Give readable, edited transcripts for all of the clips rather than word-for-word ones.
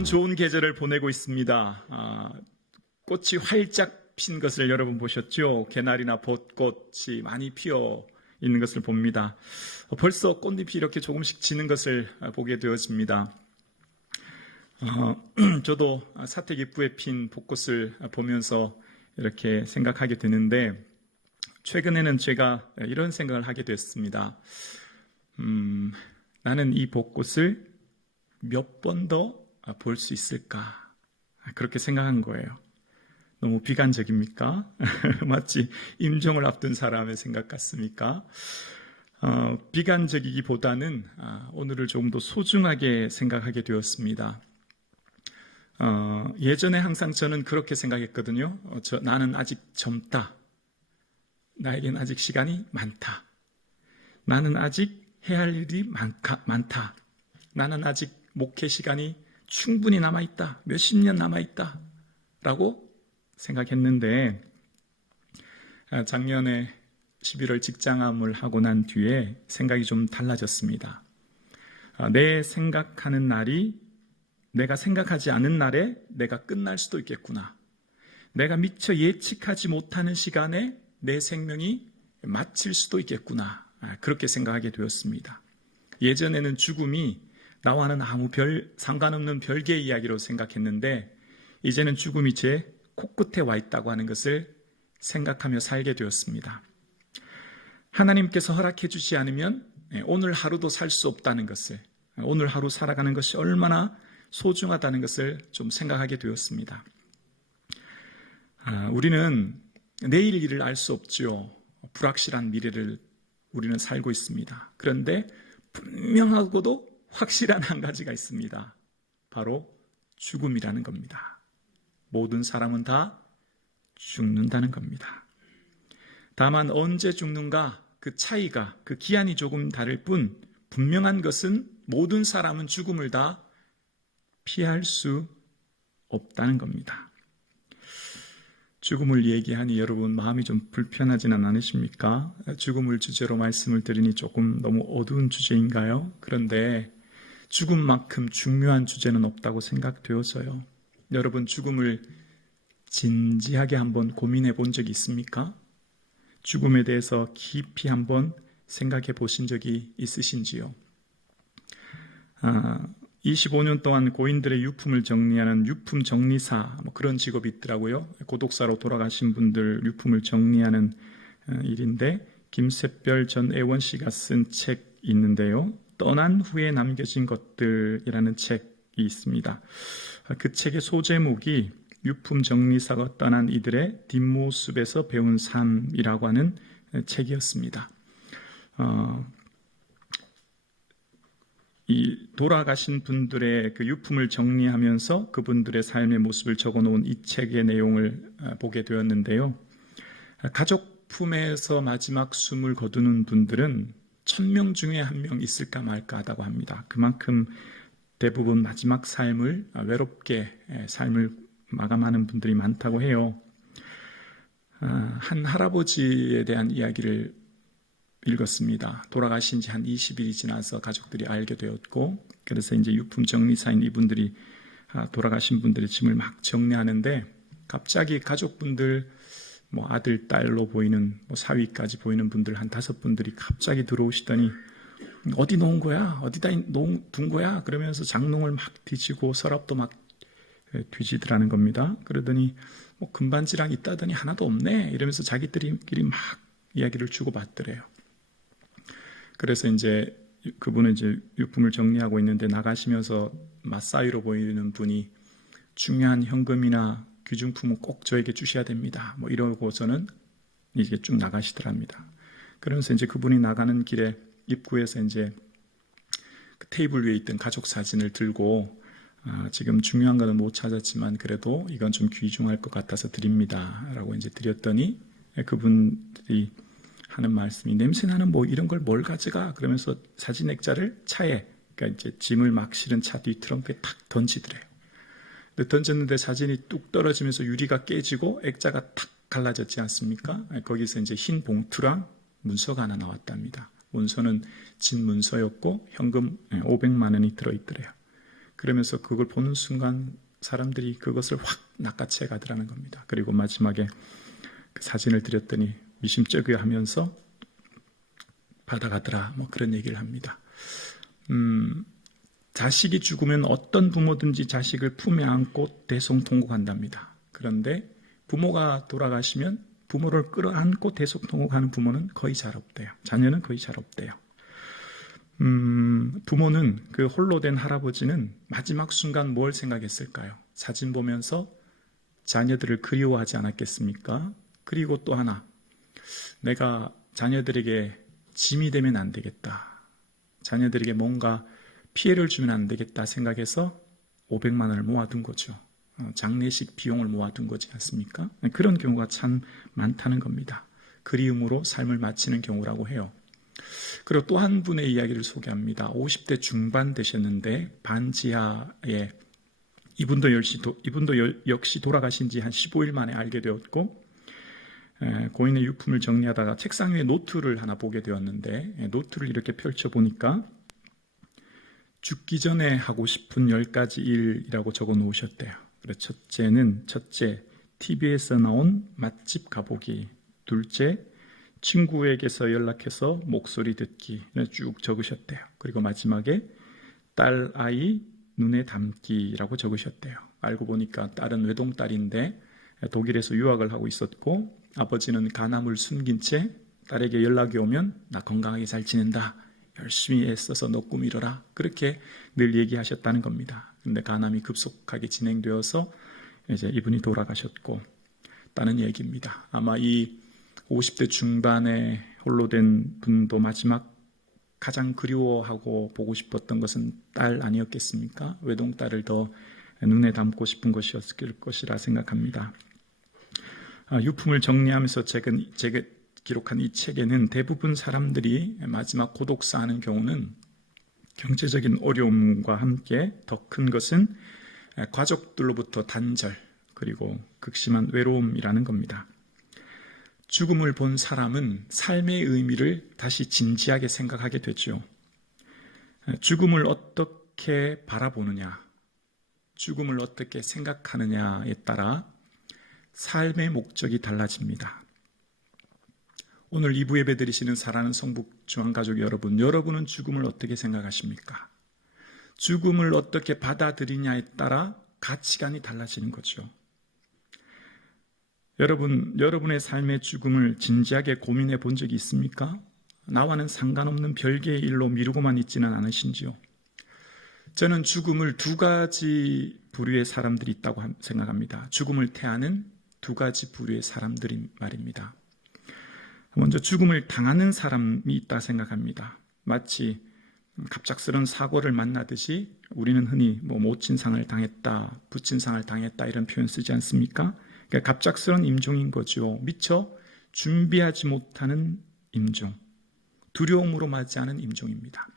참 좋은 계절을 보내고 있습니다. 꽃이 활짝 핀 것을 여러분 보셨죠? 개나리나 벚꽃이 많이 피어 있는 것을 봅니다. 벌써 꽃잎이 이렇게 조금씩 지는 것을 보게 되어집니다. 저도 사택입구에 핀 벚꽃을 보면서 이렇게 생각하게 되는데, 최근에는 제가 이런 생각을 하게 됐습니다. 나는 이 벚꽃을 몇 번 더 볼 수 있을까? 그렇게 생각한 거예요. 너무 비관적입니까? 마치 임종을 앞둔 사람의 생각 같습니까? 비관적이기보다는 오늘을 조금 더 소중하게 생각하게 되었습니다. 예전에 항상 저는 그렇게 생각했거든요. 나는 아직 젊다. 나에겐 아직 시간이 많다. 나는 아직 해야 할 일이 많다. 나는 아직 목회 시간이 충분히 남아있다. 몇십 년 남아있다. 라고 생각했는데, 작년에 11월 직장암을 하고 난 뒤에 생각이 좀 달라졌습니다. 내 생각하는 날이 내가 생각하지 않은 날에 내가 끝날 수도 있겠구나. 내가 미처 예측하지 못하는 시간에 내 생명이 마칠 수도 있겠구나. 그렇게 생각하게 되었습니다. 예전에는 죽음이 나와는 아무 상관없는 별개의 이야기로 생각했는데, 이제는 죽음이 제 코끝에 와 있다고 하는 것을 생각하며 살게 되었습니다. 하나님께서 허락해 주지 않으면 오늘 하루도 살 수 없다는 것을, 오늘 하루 살아가는 것이 얼마나 소중하다는 것을 좀 생각하게 되었습니다. 우리는 내일 일을 알 수 없죠. 불확실한 미래를 우리는 살고 있습니다. 그런데 분명하고도 확실한 한 가지가 있습니다. 바로 죽음이라는 겁니다. 모든 사람은 다 죽는다는 겁니다. 다만 언제 죽는가, 그 차이가, 그 기한이 조금 다를 뿐, 분명한 것은 모든 사람은 죽음을 다 피할 수 없다는 겁니다. 죽음을 얘기하니 여러분 마음이 좀 불편하지는 않으십니까? 죽음을 주제로 말씀을 드리니 조금 너무 어두운 주제인가요? 그런데 죽음만큼 중요한 주제는 없다고 생각되어서요. 여러분, 죽음을 진지하게 한번 고민해 본 적이 있습니까? 죽음에 대해서 깊이 한번 생각해 보신 적이 있으신지요? 25년 동안 고인들의 유품을 정리하는 유품 정리사, 그런 직업이 있더라고요. 고독사로 돌아가신 분들 유품을 정리하는 일인데, 김샛별 전 애원 씨가 쓴 책이 있는데요. 떠난 후에 남겨진 것들이라는 책이 있습니다. 그 책의 소제목이 유품 정리사가 떠난 이들의 뒷모습에서 배운 삶이라고 하는 책이었습니다. 이 돌아가신 분들의 그 유품을 정리하면서 그분들의 삶의 모습을 적어놓은 이 책의 내용을 보게 되었는데요. 가족 품에서 마지막 숨을 거두는 분들은 1000명 중에 1명 있을까 말까 하다고 합니다. 그만큼 대부분 마지막 삶을 외롭게 삶을 마감하는 분들이 많다고 해요. 한 할아버지에 대한 이야기를 읽었습니다. 돌아가신 지 한 20일이 지나서 가족들이 알게 되었고, 그래서 이제 유품 정리사인 이분들이 돌아가신 분들의 짐을 막 정리하는데, 갑자기 가족분들, 아들, 딸로 보이는, 사위까지 보이는 분들 한 5분들이 갑자기 들어오시더니, 어디 놓은 거야? 어디다 둔 거야? 그러면서 장롱을 막 뒤지고 서랍도 막 뒤지더라는 겁니다. 그러더니 금반지랑 있다더니 하나도 없네, 이러면서 자기들끼리 막 이야기를 주고받더래요. 그래서 이제 그분은 이제 유품을 정리하고 있는데, 나가시면서 맞사위로 보이는 분이 중요한 현금이나 귀중품은 꼭 저에게 주셔야 됩니다, 이러고서는 이제 쭉 나가시더랍니다. 그러면서 이제 그분이 나가는 길에 입구에서 이제 그 테이블 위에 있던 가족 사진을 들고, 지금 중요한 거는 못 찾았지만 그래도 이건 좀 귀중할 것 같아서 드립니다 라고 이제 드렸더니, 그분들이 하는 말씀이, 냄새나는 이런 걸 뭘 가져가? 그러면서 사진 액자를 차에, 그러니까 이제 짐을 막 실은 차 뒤 트렁크에 탁 던지더래요. 근데 던졌는데 사진이 뚝 떨어지면서 유리가 깨지고 액자가 탁 갈라졌지 않습니까? 거기서 이제 흰 봉투랑 문서가 하나 나왔답니다. 문서는 진 문서였고 현금 500만 원이 들어있더래요. 그러면서 그걸 보는 순간 사람들이 그것을 확 낚아채 가더라는 겁니다. 그리고 마지막에 그 사진을 드렸더니 미심쩍어 하면서 받아가더라, 뭐 그런 얘기를 합니다. 자식이 죽으면 어떤 부모든지 자식을 품에 안고 대성통곡한답니다. 그런데 부모가 돌아가시면 부모를 끌어안고 대성통곡하는 부모는 거의 잘 없대요. 자녀는 거의 잘 없대요. 부모는, 그 홀로 된 할아버지는 마지막 순간 뭘 생각했을까요? 사진 보면서 자녀들을 그리워하지 않았겠습니까? 그리고 또 하나, 내가 자녀들에게 짐이 되면 안 되겠다, 자녀들에게 뭔가 피해를 주면 안 되겠다 생각해서 500만 원을 모아둔 거죠. 장례식 비용을 모아둔 거지 않습니까? 그런 경우가 참 많다는 겁니다. 그리움으로 삶을 마치는 경우라고 해요. 그리고 또 한 분의 이야기를 소개합니다. 50대 중반 되셨는데 반지하에 이분도 역시 돌아가신 지 한 15일 만에 알게 되었고, 고인의 유품을 정리하다가 책상 위에 노트를 하나 보게 되었는데, 노트를 이렇게 펼쳐보니까 죽기 전에 하고 싶은 10가지 일이라고 적어 놓으셨대요. 첫째, TV에서 나온 맛집 가보기. 둘째, 친구에게서 연락해서 목소리 듣기를 쭉 적으셨대요. 그리고 마지막에 딸 아이 눈에 담기라고 적으셨대요. 알고 보니까 딸은 외동딸인데 독일에서 유학을 하고 있었고, 아버지는 간암을 숨긴 채 딸에게 연락이 오면 나 건강하게 잘 지낸다, 열심히 애써서 너 꿈 이뤄라, 그렇게 늘 얘기하셨다는 겁니다. 근데 간암이 급속하게 진행되어서 이제 이분이 돌아가셨고 다는 얘기입니다. 아마 이 50대 중반에 홀로 된 분도 마지막 가장 그리워하고 보고 싶었던 것은 딸 아니었겠습니까? 외동딸을 더 눈에 담고 싶은 것이었을 것이라 생각합니다. 유품을 정리하면서 제가 기록한 이 책에는 대부분 사람들이 마지막 고독사하는 경우는 경제적인 어려움과 함께 더 큰 것은 가족들로부터 단절, 그리고 극심한 외로움이라는 겁니다. 죽음을 본 사람은 삶의 의미를 다시 진지하게 생각하게 되죠. 죽음을 어떻게 바라보느냐, 죽음을 어떻게 생각하느냐에 따라 삶의 목적이 달라집니다. 오늘 2부 예배 드리시는 사랑하는 성북 중앙가족 여러분, 여러분은 죽음을 어떻게 생각하십니까? 죽음을 어떻게 받아들이냐에 따라 가치관이 달라지는 거죠. 여러분의 삶의 죽음을 진지하게 고민해 본 적이 있습니까? 나와는 상관없는 별개의 일로 미루고만 있지는 않으신지요? 저는 죽음을 두 가지 부류의 사람들이 있다고 생각합니다. 죽음을 태하는 두 가지 부류의 사람들이 말입니다. 먼저 죽음을 당하는 사람이 있다 생각합니다. 마치 갑작스러운 사고를 만나듯이 우리는 흔히 모친상을 당했다, 부친상을 당했다 이런 표현 쓰지 않습니까? 그러니까 갑작스러운 임종인 거죠. 미처 준비하지 못하는 임종, 두려움으로 맞이하는 임종입니다.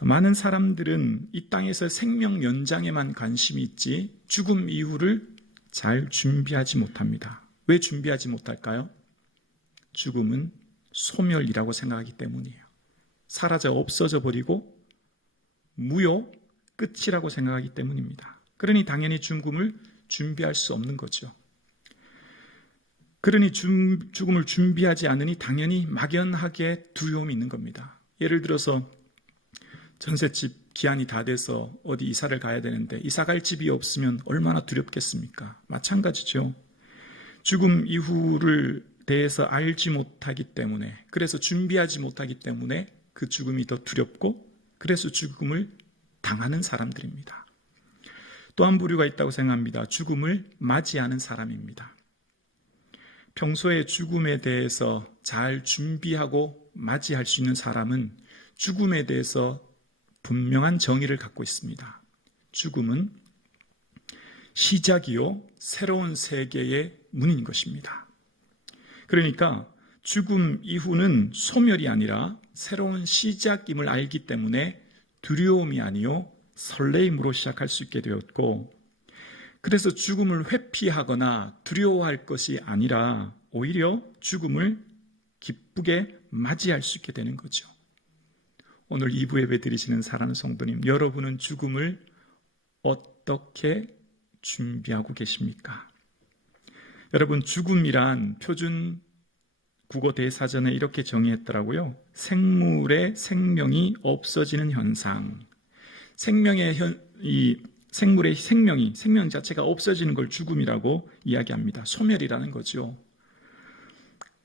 많은 사람들은 이 땅에서 생명 연장에만 관심이 있지 죽음 이후를 잘 준비하지 못합니다. 왜 준비하지 못할까요? 죽음은 소멸이라고 생각하기 때문이에요. 사라져 없어져 버리고 무효, 끝이라고 생각하기 때문입니다. 그러니 당연히 죽음을 준비할 수 없는 거죠. 그러니 죽음을 준비하지 않으니 당연히 막연하게 두려움이 있는 겁니다. 예를 들어서 전셋집 기한이 다 돼서 어디 이사를 가야 되는데 이사 갈 집이 없으면 얼마나 두렵겠습니까? 마찬가지죠. 죽음 이후를 대해서 알지 못하기 때문에, 그래서 준비하지 못하기 때문에 그 죽음이 더 두렵고, 그래서 죽음을 당하는 사람들입니다. 또 한 부류가 있다고 생각합니다. 죽음을 맞이하는 사람입니다. 평소에 죽음에 대해서 잘 준비하고 맞이할 수 있는 사람은 죽음에 대해서 분명한 정의를 갖고 있습니다. 죽음은 시작이요 새로운 세계의 문인 것입니다. 그러니까 죽음 이후는 소멸이 아니라 새로운 시작임을 알기 때문에 두려움이 아니요 설레임으로 시작할 수 있게 되었고, 그래서 죽음을 회피하거나 두려워할 것이 아니라 오히려 죽음을 기쁘게 맞이할 수 있게 되는 거죠. 오늘 2부 예배 드리시는 사랑하는 성도님, 여러분은 죽음을 어떻게 준비하고 계십니까? 여러분, 죽음이란 표준 국어 대사전에 이렇게 정의했더라고요. 생물의 생명이 없어지는 현상. 생물의 생명 자체가 없어지는 걸 죽음이라고 이야기합니다. 소멸이라는 거죠.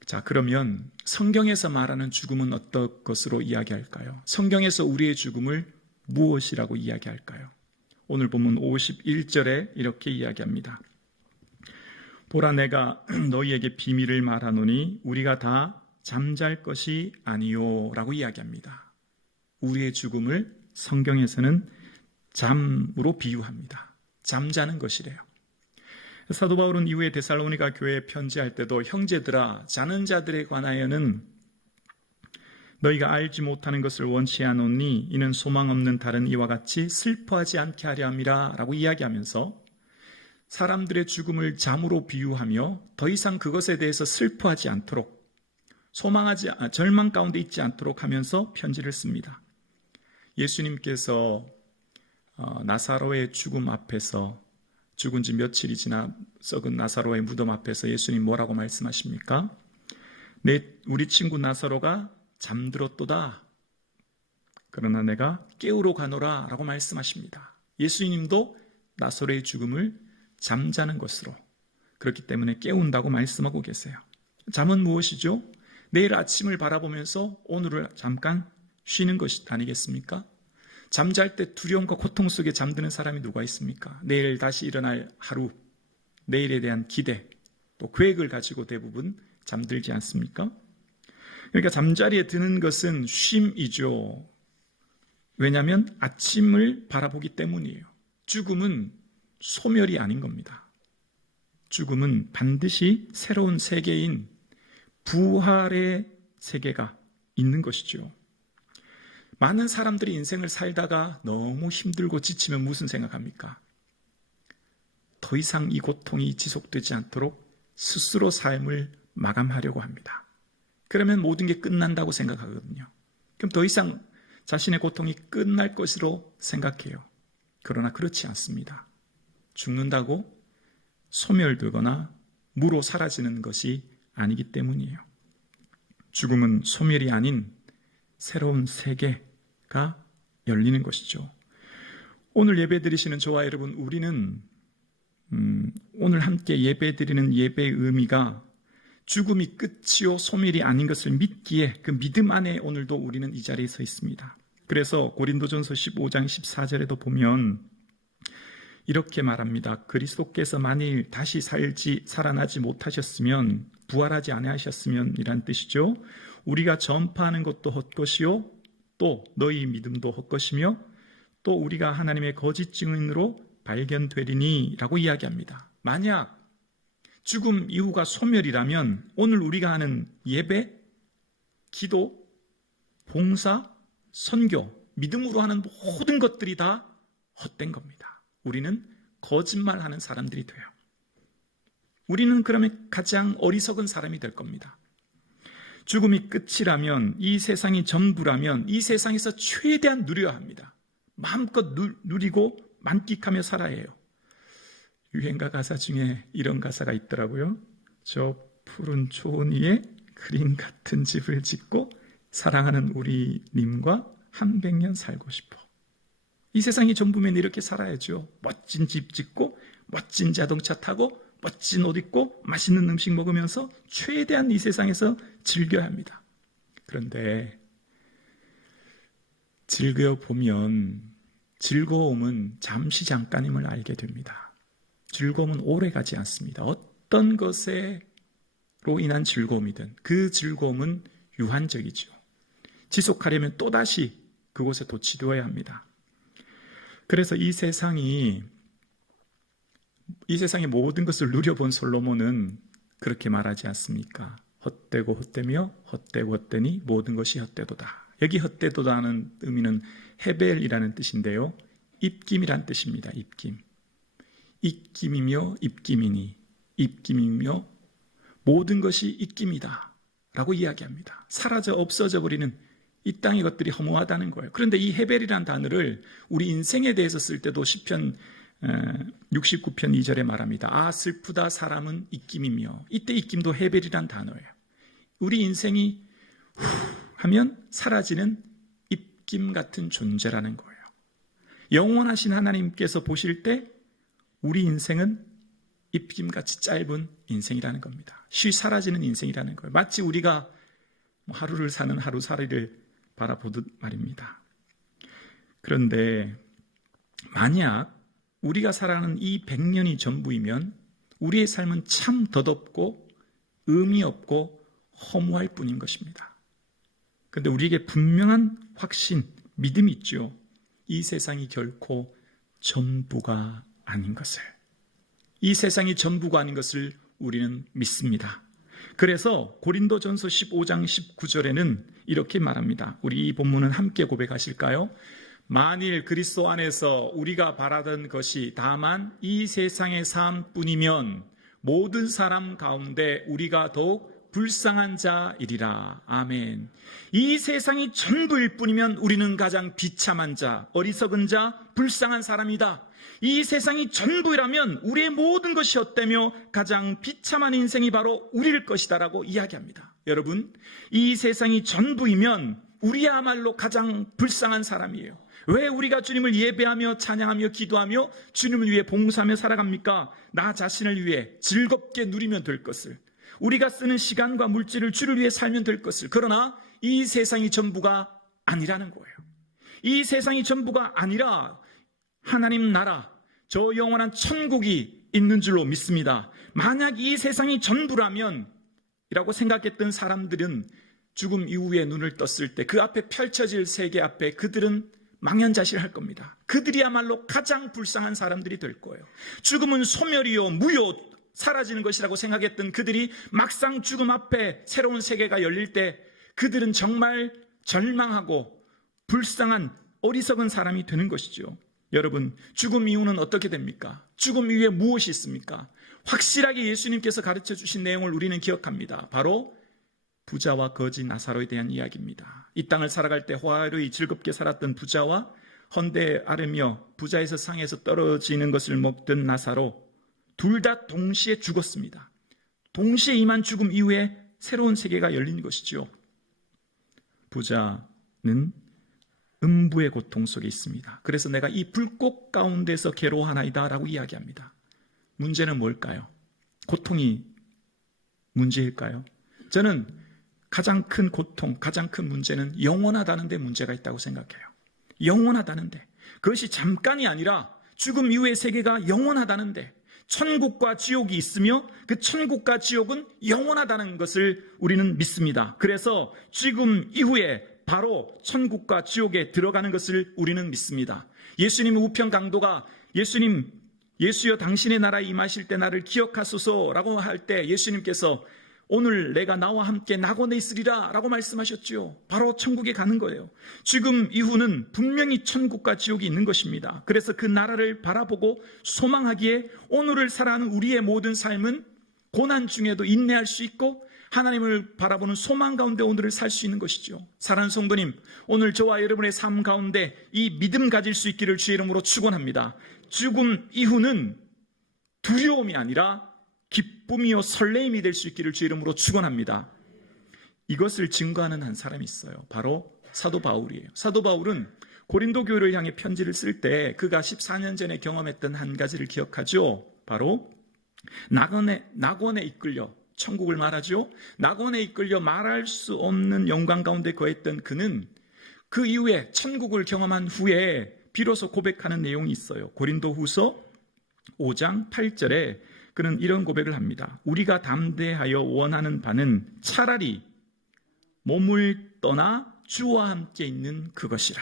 자, 그러면 성경에서 말하는 죽음은 어떤 것으로 이야기할까요? 성경에서 우리의 죽음을 무엇이라고 이야기할까요? 오늘 본문 51절에 이렇게 이야기합니다. 보라, 내가 너희에게 비밀을 말하노니 우리가 다 잠잘 것이 아니요 라고 이야기합니다. 우리의 죽음을 성경에서는 잠으로 비유합니다. 잠자는 것이래요. 사도 바울은 이후에 데살로니가 교회에 편지할 때도 형제들아, 자는 자들에 관하여는 너희가 알지 못하는 것을 원치 않오니 이는 소망 없는 다른 이와 같이 슬퍼하지 않게 하려 함이라 라고 이야기하면서 사람들의 죽음을 잠으로 비유하며 더 이상 그것에 대해서 슬퍼하지 않도록 절망 가운데 있지 않도록 하면서 편지를 씁니다. 예수님께서 나사로의 죽음 앞에서, 죽은 지 며칠이 지나 썩은 나사로의 무덤 앞에서 예수님 뭐라고 말씀하십니까? 우리 친구 나사로가 잠들었도다. 그러나 내가 깨우러 가노라 라고 말씀하십니다. 예수님도 나사로의 죽음을 잠자는 것으로, 그렇기 때문에 깨운다고 말씀하고 계세요. 잠은 무엇이죠? 내일 아침을 바라보면서 오늘을 잠깐 쉬는 것이 아니겠습니까? 잠잘 때 두려움과 고통 속에 잠드는 사람이 누가 있습니까? 내일 다시 일어날 하루, 내일에 대한 기대, 또 계획을 가지고 대부분 잠들지 않습니까? 그러니까 잠자리에 드는 것은 쉼이죠. 왜냐하면 아침을 바라보기 때문이에요. 죽음은 소멸이 아닌 겁니다. 죽음은 반드시 새로운 세계인 부활의 세계가 있는 것이죠. 많은 사람들이 인생을 살다가 너무 힘들고 지치면 무슨 생각합니까? 더 이상 이 고통이 지속되지 않도록 스스로 삶을 마감하려고 합니다. 그러면 모든 게 끝난다고 생각하거든요. 그럼 더 이상 자신의 고통이 끝날 것으로 생각해요. 그러나 그렇지 않습니다. 죽는다고 소멸되거나 무로 사라지는 것이 아니기 때문이에요. 죽음은 소멸이 아닌 새로운 세계가 열리는 것이죠. 오늘 예배 드리시는 저와 여러분, 우리는 오늘 함께 예배 드리는 예배의 의미가 죽음이 끝이요 소멸이 아닌 것을 믿기에 그 믿음 안에 오늘도 우리는 이 자리에 서 있습니다. 그래서 고린도전서 15장 14절에도 보면 이렇게 말합니다. 그리스도께서 만일 다시 살아나지 못하셨으면, 부활하지 아니하셨으면 이란 뜻이죠. 우리가 전파하는 것도 헛것이요 또 너희 믿음도 헛것이며 또 우리가 하나님의 거짓 증인으로 발견되리니 라고 이야기합니다. 만약 죽음 이후가 소멸이라면 오늘 우리가 하는 예배, 기도, 봉사, 선교, 믿음으로 하는 모든 것들이 다 헛된 겁니다. 우리는 거짓말하는 사람들이 돼요. 우리는 그러면 가장 어리석은 사람이 될 겁니다. 죽음이 끝이라면, 이 세상이 전부라면 이 세상에서 최대한 누려야 합니다. 마음껏 누리고 만끽하며 살아야 해요. 유행가 가사 중에 이런 가사가 있더라고요. 저 푸른 초원 위에 그림 같은 집을 짓고 사랑하는 우리 님과 한 100년 살고 싶어. 이 세상이 전부면 이렇게 살아야죠. 멋진 집 짓고 멋진 자동차 타고 멋진 옷 입고 맛있는 음식 먹으면서 최대한 이 세상에서 즐겨야 합니다. 그런데 즐겨보면 즐거움은 잠시 잠깐임을 알게 됩니다. 즐거움은 오래가지 않습니다. 어떤 것으로 인한 즐거움이든 그 즐거움은 유한적이죠. 지속하려면 또다시 그곳에 도취되어야 합니다. 그래서 이 세상의 모든 것을 누려본 솔로몬은 그렇게 말하지 않습니까? 헛되고 헛되며 헛되고 헛되니 모든 것이 헛되도다. 여기 헛되도다는 의미는 헤벨이라는 뜻인데요. 입김이란 뜻입니다. 입김. 입김이며 입김이니 입김이며 모든 것이 입김이다 라고 이야기합니다. 사라져 없어져 버리는 이 땅의 것들이 허무하다는 거예요. 그런데 이 헤벨이라는 단어를 우리 인생에 대해서 쓸 때도 시편 69편 2절에 말합니다. 아 슬프다 사람은 입김이며. 이때 입김도 헤벨이란 단어예요. 우리 인생이 후 하면 사라지는 입김 같은 존재라는 거예요. 영원하신 하나님께서 보실 때 우리 인생은 입김같이 짧은 인생이라는 겁니다. 쉬 사라지는 인생이라는 거예요. 마치 우리가 하루를 사는 하루살이를 바라보듯 말입니다. 그런데 만약 우리가 살아가는 이 100년이 전부이면 우리의 삶은 참 덧없고 의미 없고 허무할 뿐인 것입니다. 그런데 우리에게 분명한 확신, 믿음이 있죠. 이 세상이 결코 전부가 아닌 것을. 이 세상이 전부가 아닌 것을 우리는 믿습니다. 그래서 고린도전서 15장 19절에는 이렇게 말합니다. 우리 이 본문은 함께 고백하실까요? 만일 그리스도 안에서 우리가 바라던 것이 다만 이 세상의 삶뿐이면 모든 사람 가운데 우리가 더욱 불쌍한 자이리라. 아멘. 이 세상이 전부일 뿐이면 우리는 가장 비참한 자, 어리석은 자, 불쌍한 사람이다. 이 세상이 전부라면 우리의 모든 것이 헛되며 가장 비참한 인생이 바로 우리일 것이다 라고 이야기합니다. 여러분, 이 세상이 전부이면 우리야말로 가장 불쌍한 사람이에요. 왜 우리가 주님을 예배하며 찬양하며 기도하며 주님을 위해 봉사하며 살아갑니까? 나 자신을 위해 즐겁게 누리면 될 것을, 우리가 쓰는 시간과 물질을 주를 위해 살면 될 것을. 그러나 이 세상이 전부가 아니라는 거예요. 이 세상이 전부가 아니라 하나님 나라, 저 영원한 천국이 있는 줄로 믿습니다. 만약 이 세상이 전부라면 이라고 생각했던 사람들은 죽음 이후에 눈을 떴을 때 그 앞에 펼쳐질 세계 앞에 그들은 망연자실할 겁니다. 그들이야말로 가장 불쌍한 사람들이 될 거예요. 죽음은 소멸이요 무효 사라지는 것이라고 생각했던 그들이 막상 죽음 앞에 새로운 세계가 열릴 때 그들은 정말 절망하고 불쌍한 어리석은 사람이 되는 것이죠. 여러분, 죽음 이후는 어떻게 됩니까? 죽음 이후에 무엇이 있습니까? 확실하게 예수님께서 가르쳐 주신 내용을 우리는 기억합니다. 바로 부자와 거지 나사로에 대한 이야기입니다. 이 땅을 살아갈 때 화려히 즐겁게 살았던 부자와 헌데 아르며 부자에서 상에서 떨어지는 것을 먹던 나사로, 둘 다 동시에 죽었습니다. 동시에 임한 죽음 이후에 새로운 세계가 열린 것이죠. 부자는 음부의 고통 속에 있습니다. 그래서 내가 이 불꽃 가운데서 괴로워하나이다 라고 이야기합니다. 문제는 뭘까요? 고통이 문제일까요? 저는 가장 큰 고통, 가장 큰 문제는 영원하다는 데 문제가 있다고 생각해요. 영원하다는데, 그것이 잠깐이 아니라 죽음 이후의 세계가 영원하다는데, 천국과 지옥이 있으며 그 천국과 지옥은 영원하다는 것을 우리는 믿습니다. 그래서 죽음 이후에 바로 천국과 지옥에 들어가는 것을 우리는 믿습니다. 예수님의 우편 강도가 예수여 당신의 나라에 임하실 때 나를 기억하소서라고 할 때 예수님께서 오늘 내가 나와 함께 낙원에 있으리라 라고 말씀하셨죠. 바로 천국에 가는 거예요. 죽음 이후는 분명히 천국과 지옥이 있는 것입니다. 그래서 그 나라를 바라보고 소망하기에 오늘을 살아가는 우리의 모든 삶은 고난 중에도 인내할 수 있고 하나님을 바라보는 소망 가운데 오늘을 살 수 있는 것이죠. 사랑하는 성도님, 오늘 저와 여러분의 삶 가운데 이 믿음 가질 수 있기를 주의 이름으로 축원합니다. 죽음 이후는 두려움이 아니라 기쁨이요 설레임이 될 수 있기를 주의 이름으로 축원합니다. 이것을 증거하는 한 사람이 있어요. 바로 사도 바울이에요. 사도 바울은 고린도 교회를 향해 편지를 쓸 때 그가 14년 전에 경험했던 한 가지를 기억하죠. 바로 낙원에 이끌려 천국을 말하죠. 낙원에 이끌려 말할 수 없는 영광 가운데 거했던 그는 그 이후에 천국을 경험한 후에 비로소 고백하는 내용이 있어요. 고린도후서 5장 8절에 그는 이런 고백을 합니다. 우리가 담대하여 원하는 바는 차라리 몸을 떠나 주와 함께 있는 그것이라.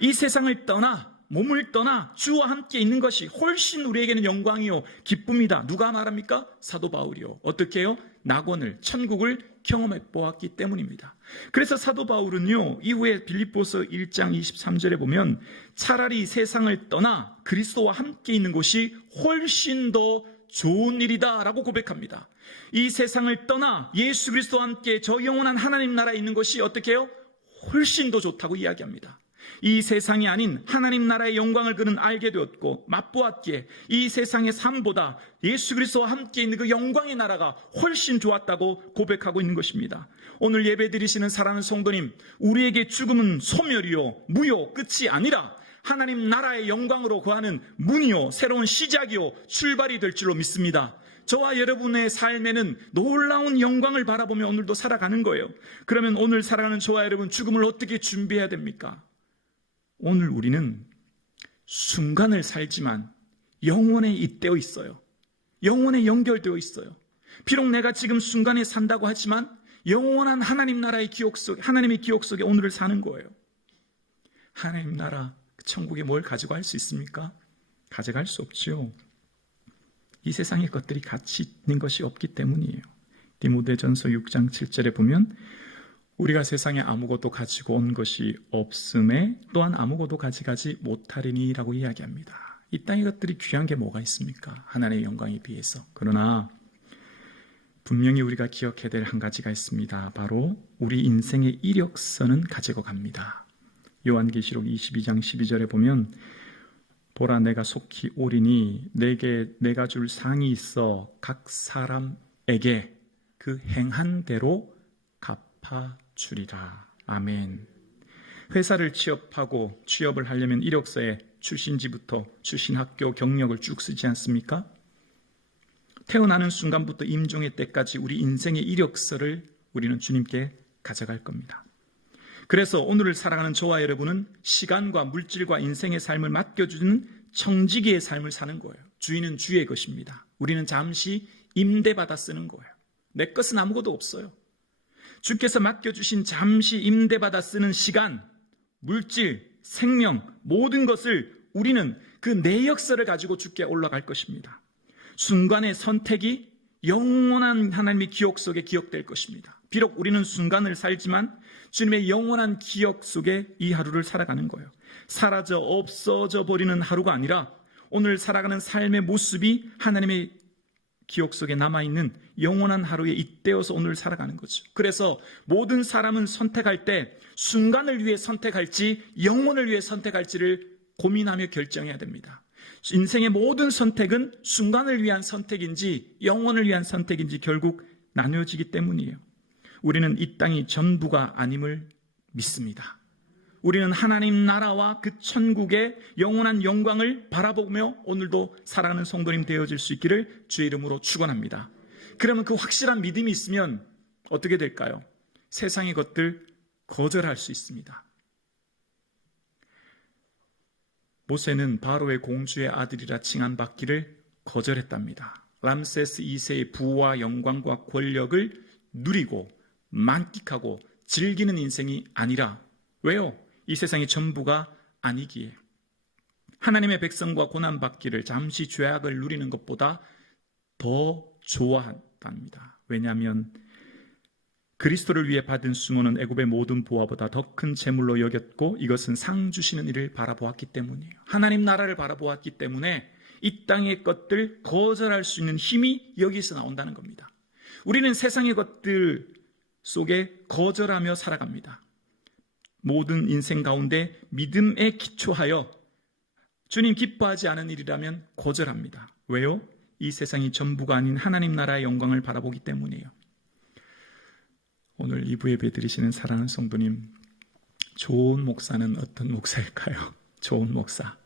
이 세상을 떠나 몸을 떠나 주와 함께 있는 것이 훨씬 우리에게는 영광이요 기쁨이다. 누가 말합니까? 사도 바울이요. 어떻게 해요? 낙원을, 천국을 경험해 보았기 때문입니다. 그래서 사도 바울은요, 이후에 빌립보서 1장 23절에 보면 차라리 세상을 떠나 그리스도와 함께 있는 곳이 훨씬 더 좋은 일이다 라고 고백합니다. 이 세상을 떠나 예수 그리스도와 함께 저 영원한 하나님 나라에 있는 것이 어떻게 해요? 훨씬 더 좋다고 이야기합니다. 이 세상이 아닌 하나님 나라의 영광을 그는 알게 되었고 맛보았기에 이 세상의 삶보다 예수 그리스도와 함께 있는 그 영광의 나라가 훨씬 좋았다고 고백하고 있는 것입니다. 오늘 예배드리시는 사랑하는 성도님, 우리에게 죽음은 소멸이요 무효 끝이 아니라 하나님 나라의 영광으로 거하는 문이요 새로운 시작이요 출발이 될 줄로 믿습니다. 저와 여러분의 삶에는 놀라운 영광을 바라보며 오늘도 살아가는 거예요. 그러면 오늘 살아가는 저와 여러분, 죽음을 어떻게 준비해야 됩니까? 오늘 우리는 순간을 살지만 영원에 잇대어 있어요. 영원에 연결되어 있어요. 비록 내가 지금 순간에 산다고 하지만 영원한 하나님 나라의 기억 속에, 하나님의 기억 속에 오늘을 사는 거예요. 하나님 나라, 천국에 뭘 가지고 갈 수 있습니까? 가져갈 수 없죠. 이 세상의 것들이 가치 있는 것이 없기 때문이에요. 디모데전서 6장 7절에 보면 우리가 세상에 아무것도 가지고 온 것이 없음에 또한 아무것도 가져가지 못하리니 라고 이야기합니다. 이 땅의 것들이 귀한 게 뭐가 있습니까? 하나님의 영광에 비해서. 그러나 분명히 우리가 기억해야 될 한 가지가 있습니다. 바로 우리 인생의 이력서는 가지고 갑니다. 요한계시록 22장 12절에 보면 보라 내가 속히 오리니 내게 내가 줄 상이 있어 각 사람에게 그 행한 대로 갚아주리라. 아멘. 회사를 취업하고 취업을 하려면 이력서에 출신지부터 출신 학교 경력을 쭉 쓰지 않습니까? 태어나는 순간부터 임종의 때까지 우리 인생의 이력서를 우리는 주님께 가져갈 겁니다. 그래서 오늘을 살아가는 저와 여러분은 시간과 물질과 인생의 삶을 맡겨주는 청지기의 삶을 사는 거예요. 주인은 주의 것입니다. 우리는 잠시 임대받아 쓰는 거예요. 내 것은 아무것도 없어요. 주께서 맡겨주신 잠시 임대받아 쓰는 시간, 물질, 생명, 모든 것을 우리는 그 내역서를 가지고 주께 올라갈 것입니다. 순간의 선택이 영원한 하나님의 기억 속에 기억될 것입니다. 비록 우리는 순간을 살지만 주님의 영원한 기억 속에 이 하루를 살아가는 거예요. 사라져 없어져 버리는 하루가 아니라 오늘 살아가는 삶의 모습이 하나님의 기억 속에 남아있는 영원한 하루에 잇대어서 오늘 살아가는 거죠. 그래서 모든 사람은 선택할 때 순간을 위해 선택할지 영원을 위해 선택할지를 고민하며 결정해야 됩니다. 인생의 모든 선택은 순간을 위한 선택인지 영원을 위한 선택인지 결국 나뉘어지기 때문이에요. 우리는 이 땅이 전부가 아님을 믿습니다. 우리는 하나님 나라와 그 천국의 영원한 영광을 바라보며 오늘도 살아가는 성도님 되어질 수 있기를 주의 이름으로 축원합니다. 그러면 그 확실한 믿음이 있으면 어떻게 될까요? 세상의 것들 거절할 수 있습니다. 모세는 바로의 공주의 아들이라 칭함받기를 거절했답니다. 람세스 2세의 부와 영광과 권력을 누리고 만끽하고 즐기는 인생이 아니라, 왜요? 이 세상의 전부가 아니기에. 하나님의 백성과 고난받기를 잠시 죄악을 누리는 것보다 더 좋아한답니다. 왜냐하면 그리스도를 위해 받은 수모는 애굽의 모든 보화보다 더 큰 재물로 여겼고 이것은 상 주시는 이를 바라보았기 때문이에요. 하나님 나라를 바라보았기 때문에 이 땅의 것들 거절할 수 있는 힘이 여기서 나온다는 겁니다. 우리는 세상의 것들 속에 거절하며 살아갑니다. 모든 인생 가운데 믿음에 기초하여 주님 기뻐하지 않은 일이라면 거절합니다. 왜요? 이 세상이 전부가 아닌 하나님 나라의 영광을 바라보기 때문이에요. 오늘 2부 예배 드리시는 사랑하는 성도님, 좋은 목사는 어떤 목사일까요? 좋은 목사.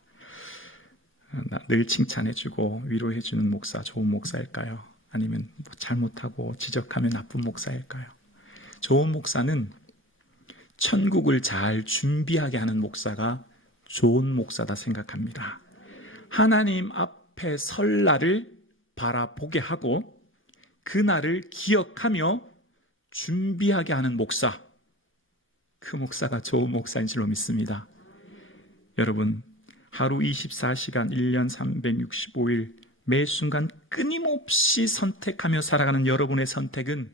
늘 칭찬해주고 위로해주는 목사, 좋은 목사일까요? 아니면 잘못하고 지적하면 나쁜 목사일까요? 좋은 목사는 천국을 잘 준비하게 하는 목사가 좋은 목사다 생각합니다. 하나님 앞에 설 날을 바라보게 하고 그 날을 기억하며 준비하게 하는 목사, 그 목사가 좋은 목사인 줄로 믿습니다. 여러분, 하루 24시간 1년 365일 매 순간 끊임없이 선택하며 살아가는 여러분의 선택은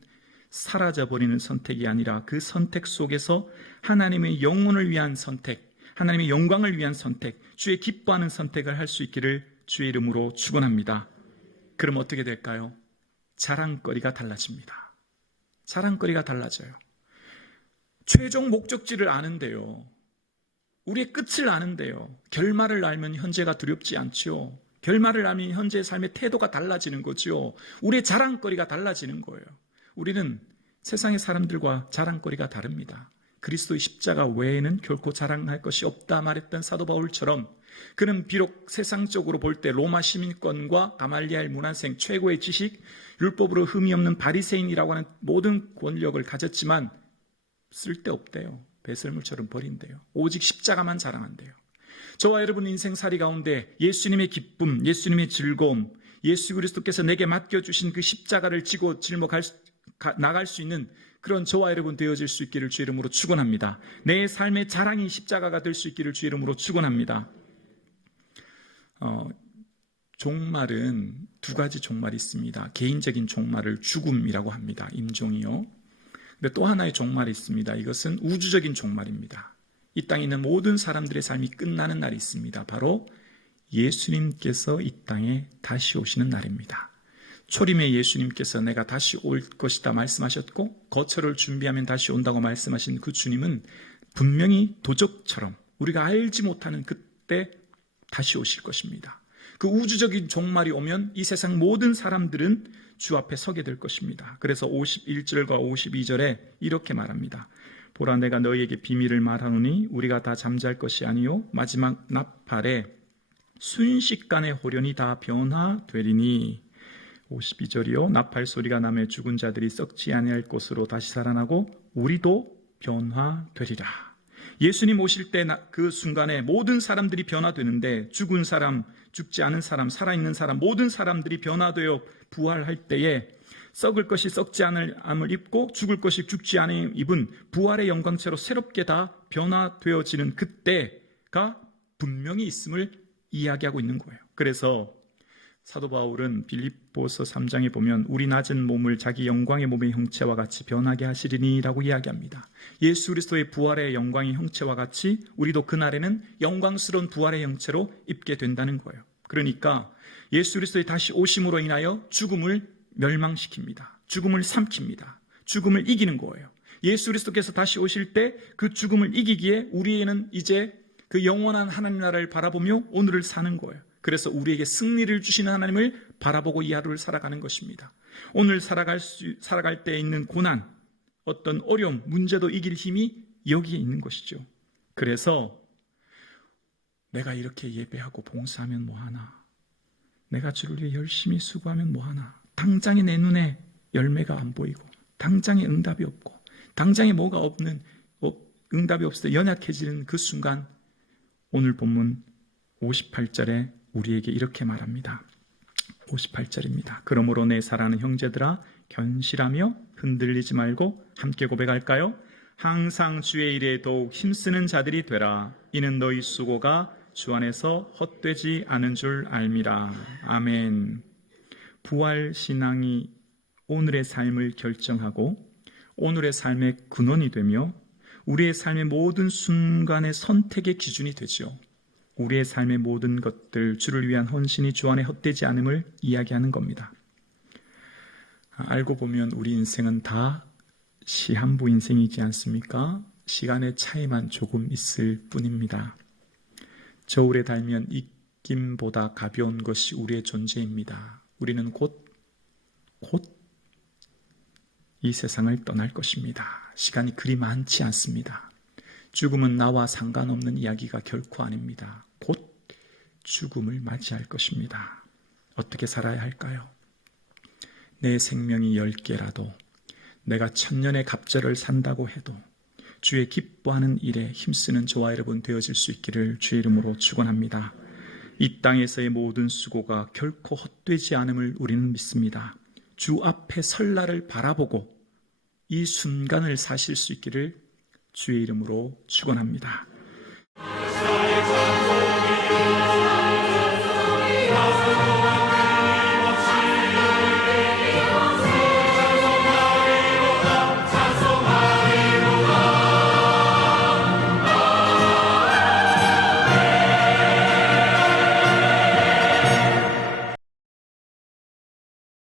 사라져버리는 선택이 아니라 그 선택 속에서 하나님의 영혼을 위한 선택, 하나님의 영광을 위한 선택, 주의 기뻐하는 선택을 할 수 있기를 주의 이름으로 축원합니다. 그럼 어떻게 될까요? 자랑거리가 달라집니다. 자랑거리가 달라져요. 최종 목적지를 아는데요. 우리의 끝을 아는데요. 결말을 알면 현재가 두렵지 않죠. 결말을 알면 현재의 삶의 태도가 달라지는 거죠. 우리의 자랑거리가 달라지는 거예요. 우리는 세상의 사람들과 자랑거리가 다릅니다. 그리스도의 십자가 외에는 결코 자랑할 것이 없다 말했던 사도 바울처럼 그는 비록 세상적으로 볼 때 로마 시민권과 가말리엘 문화생 최고의 지식, 율법으로 흠이 없는 바리새인이라고 하는 모든 권력을 가졌지만 쓸데없대요. 배설물처럼 버린대요. 오직 십자가만 자랑한대요. 저와 여러분 인생살이 가운데 예수님의 기쁨, 예수님의 즐거움, 예수 그리스도께서 내게 맡겨주신 그 십자가를 지고 나갈 수 있는 그런 저와 여러분 되어질 수 있기를 주 이름으로 축원합니다. 내 삶의 자랑이 십자가가 될 수 있기를 주 이름으로 축원합니다. 종말은 두 가지 종말이 있습니다. 개인적인 종말을 죽음이라고 합니다. 임종이요. 근데 또 하나의 종말이 있습니다. 이것은 우주적인 종말입니다. 이 땅에 있는 모든 사람들의 삶이 끝나는 날이 있습니다. 바로 예수님께서 이 땅에 다시 오시는 날입니다. 초림에 예수님께서 내가 다시 올 것이다 말씀하셨고 거처를 준비하면 다시 온다고 말씀하신 그 주님은 분명히 도적처럼 우리가 알지 못하는 그때 다시 오실 것입니다. 그 우주적인 종말이 오면 이 세상 모든 사람들은 주 앞에 서게 될 것입니다. 그래서 51절과 52절에 이렇게 말합니다. 보라 내가 너희에게 비밀을 말하노니 우리가 다 잠잘 것이 아니요 마지막 나팔에 순식간에 호련히 다 변화되리니 52절이요 나팔 소리가 나며 죽은 자들이 썩지 아니할 곳으로 다시 살아나고 우리도 변화되리라. 예수님 오실 때 그 순간에 모든 사람들이 변화되는데 죽은 사람, 죽지 않은 사람, 살아있는 사람 모든 사람들이 변화되어 부활할 때에 썩을 것이 썩지 않을 암을 입고 죽을 것이 죽지 않은 입은 부활의 영광체로 새롭게 다 변화되어지는 그때가 분명히 있음을 이야기하고 있는 거예요. 그래서 사도 바울은 빌립보서 3장에 보면 우리 낮은 몸을 자기 영광의 몸의 형체와 같이 변하게 하시리니 라고 이야기합니다. 예수 그리스도의 부활의 영광의 형체와 같이 우리도 그날에는 영광스러운 부활의 형체로 입게 된다는 거예요. 그러니까 예수 그리스도의 다시 오심으로 인하여 죽음을 멸망시킵니다. 죽음을 삼킵니다. 죽음을 이기는 거예요. 예수 그리스도께서 다시 오실 때 그 죽음을 이기기에 우리에는 이제 그 영원한 하나님 나라를 바라보며 오늘을 사는 거예요. 그래서 우리에게 승리를 주시는 하나님을 바라보고 이 하루를 살아가는 것입니다. 오늘 살아갈 때 있는 고난, 어떤 어려움, 문제도 이길 힘이 여기에 있는 것이죠. 그래서 내가 이렇게 예배하고 봉사하면 뭐하나? 내가 주를 위해 열심히 수고하면 뭐하나? 당장에 내 눈에 열매가 안 보이고 당장에 응답이 없고 당장에 뭐가 없는 응답이 없을 때 연약해지는 그 순간 오늘 본문 58절에 우리에게 이렇게 말합니다. 58절입니다. 그러므로 내 사랑하는 형제들아 견실하며 흔들리지 말고 함께 고백할까요? 항상 주의 일에 더욱 힘쓰는 자들이 되라. 이는 너희 수고가 주 안에서 헛되지 않은 줄 알미라. 아멘. 부활 신앙이 오늘의 삶을 결정하고 오늘의 삶의 근원이 되며 우리의 삶의 모든 순간의 선택의 기준이 되죠. 우리의 삶의 모든 것들 주를 위한 헌신이 주 안에 헛되지 않음을 이야기하는 겁니다. 알고 보면 우리 인생은 다 시한부 인생이지 않습니까? 시간의 차이만 조금 있을 뿐입니다. 저울에 달면 입김보다 가벼운 것이 우리의 존재입니다. 우리는 곧 이 세상을 떠날 것입니다. 시간이 그리 많지 않습니다. 죽음은 나와 상관없는 이야기가 결코 아닙니다. 곧 죽음을 맞이할 것입니다. 어떻게 살아야 할까요? 내 생명이 10개라도 내가 1000년의 갑절을 산다고 해도 주의 기뻐하는 일에 힘쓰는 저와 여러분 되어질 수 있기를 주의 이름으로 축원합니다. 이 땅에서의 모든 수고가 결코 헛되지 않음을 우리는 믿습니다. 주 앞에 설 날을 바라보고 이 순간을 사실 수 있기를 주의 이름으로 축원합니다. 나의 찬송이여